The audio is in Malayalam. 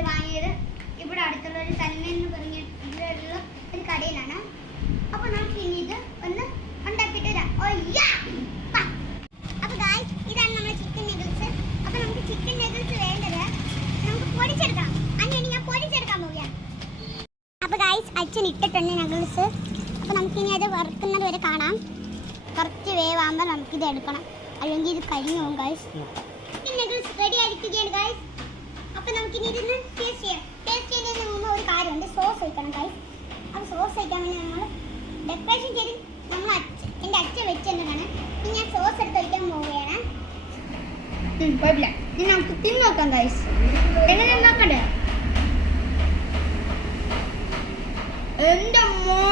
ഇത് വാങ്ങിയത്. ഇവിടെ അടുത്തുള്ള ഒരു തന്മ എന്ന് പറഞ്ഞിട്ടുള്ള ഒരു കടയിലാണ്. അപ്പൊ നമുക്ക് ഇനി ഇത് ഒന്ന് ഉണ്ടാക്കിട്ട് തരാം ഗായ് ഇതാണ് നമ്മുടെ ചിക്കൻ നെഗിൾസ് അപ്പോൾ നമുക്ക് ചിക്കൻ നെഗിൾസ് വേണ്ടത് നമുക്ക് പൊടിച്ചെടുക്കാം. അങ്ങനെ ഞാൻ പൊടിച്ചെടുക്കാൻ പോവുകയാണ് അപ്പോൾ ഗായ്സ് അച്ഛൻ ഇട്ടിട്ടുണ്ട് നെഗിൾസ് അപ്പോൾ നമുക്കിനി അത് വറുക്കുന്നത് വരെ കാണാം. കുറച്ച് വേവാകുമ്പോൾ നമുക്കിത് എടുക്കണം. അല്ലെങ്കിൽ ഇത് കഴിഞ്ഞു പോകും ഗായ്സ് ചിക്കൻ നെഗിൾസ് റെഡി ആയിരിക്കുകയാണ് ഗായ്സ് അപ്പോൾ നമുക്കിനി ഇതൊന്ന് ടേസ്റ്റ് ചെയ്യാം. ടേസ്റ്റ് ചെയ്യുന്നതിന് മുമ്പ് ഒരു കാര്യമുണ്ട്. സോസ് വയ്ക്കണം കൈ അപ്പോൾ സോസ് വയ്ക്കാൻ വേണ്ടി നമ്മൾ ഡെക്കറേഷൻ ചെയ്ത് നമ്മൾ അച്ഛ എന്റെ അച്ഛൻ വെച്ചതാണ് ഇനി ഞാൻ സോസ് എടുത്ത് ഒഴിക്കാൻ പോവുകയാണ്. കുഴപ്പമില്ല. ഇനി നമുക്ക് തിന്ന് ഗൈസ് എങ്ങനെ നോക്കണ്ടേ എന്റെ മോനെ.